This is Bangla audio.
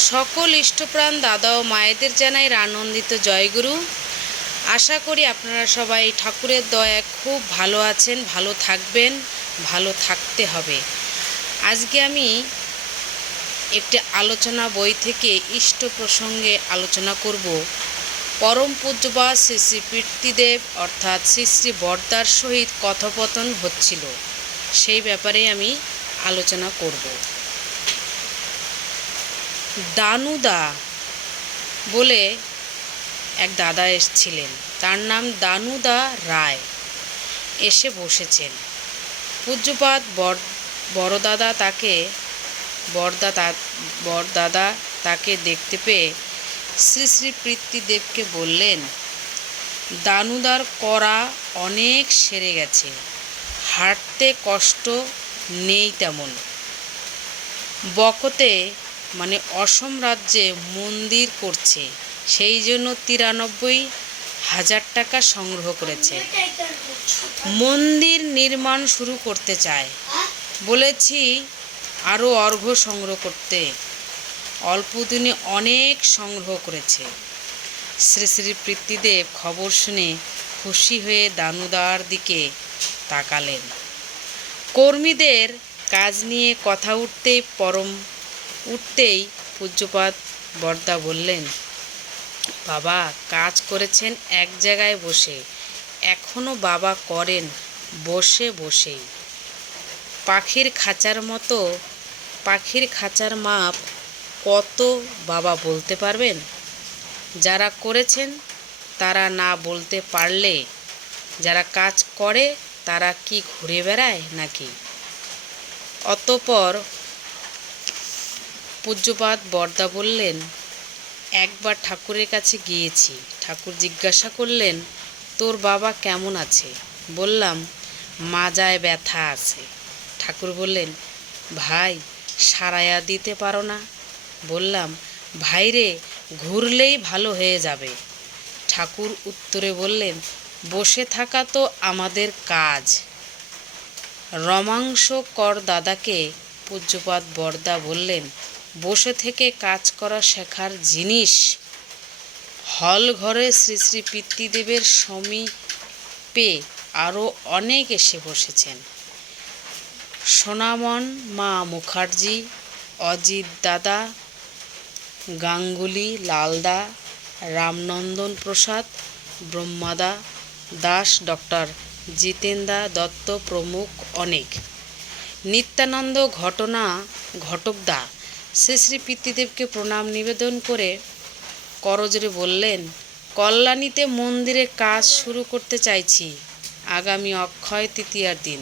সকল ইষ্টপ্রাণ দাদা ও মায়েদের জানাই আনন্দিত জয়গুরু। আশা করি আপনারা সবাই ঠাকুরের দয়ায় খুব ভালো আছেন, ভালো থাকবেন, ভালো থাকতে হবে। আজকে আমি একটি আলোচনা বই থেকে ইষ্ট প্রসঙ্গে আলোচনা করব। পরম পূজ্যপাদ শ্রী শ্রী পিতৃদেব অর্থাৎ শ্রী শ্রী বরদার সহিত কথোপকথন হচ্ছিল, সেই ব্যাপারে আমি আলোচনা করব। দানুদা বলে এক দাদা এসেছিলেন, তার নাম দানুদা রায়। এসে বসেছেন। পূজ্যপাদ বরদাদা তাকে দেখতে পেয়ে শ্রী শ্রী পিতৃদেবকে বললেন, দানুদার কড়া অনেক সেরে গেছে, হাঁটতে কষ্ট নেই তেমন। বকতে অসম রাজ্যে মন্দির করছে, সেই জন্য 93,000 টাকা সংগ্রহ করেছে। মন্দির নির্মাণ শুরু করতে চায়। বলেছি আরও অর্ঘ্য সংগ্রহ করতে। অল্প দিনে অনেক সংগ্রহ করেছে। শ্রী শ্রী পিতৃদেব খবর শুনে খুশি হয়ে দানুদার দিকে তাকালেন। কর্মীদের কাজ নিয়ে কথা উঠতেই পূজ্যপাদ বরদা বললেন, বাবা কাজ করেছেন এক জায়গায় বসে, এখনো বাবা করেন বসে বসেই। পাখির খাঁচার মাপ কত বাবা বলতে পারবেন? যারা করেছেন তারা না বলতে পারলে যারা কাজ করে তারা কি ঘুরে বেড়ায় নাকি? অতঃপর পূজ্যপাদ বরদা বললেন, একবার ঠাকুরের কাছে গিয়েছি। ঠাকুর জিজ্ঞাসা করলেন, তোর বাবা কেমন আছে? বললাম, মাজায় ব্যথা আছে। ঠাকুর বললেন, ভাই সারাইয়া দিতে পারো না? বললাম, ভাইরে ঘুরলেই ভালো হয়ে যাবে। ঠাকুর উত্তরে বললেন, বসে থাকা তো আমাদের কাজ। রমাংশ কর দাদাকে পূজ্যপাদ বরদা বললেন, বসে থেকে কাজ করা শেখার জিনিস। হল ঘরে শ্রী শ্রী পিতৃদেবের সমীপে আরও অনেক এসে বসেছেন। সোনামন মা মুখার্জি, অজিত দাদা, গাঙ্গুলি লালদা, রামনন্দন প্রসাদ, ব্রহ্মাদা দাস, ডক্টর জিতেন্দা দত্ত প্রমুখ অনেক। নিত্যানন্দ ঘটকদা শ্রী শ্রী পিতৃদেবকে প্রণাম নিবেদন করে করজোড়ে বললেন, কল্যাণীতে মন্দিরে কাজ শুরু করতে চাইছি আগামী অক্ষয় তৃতীয়ার দিন।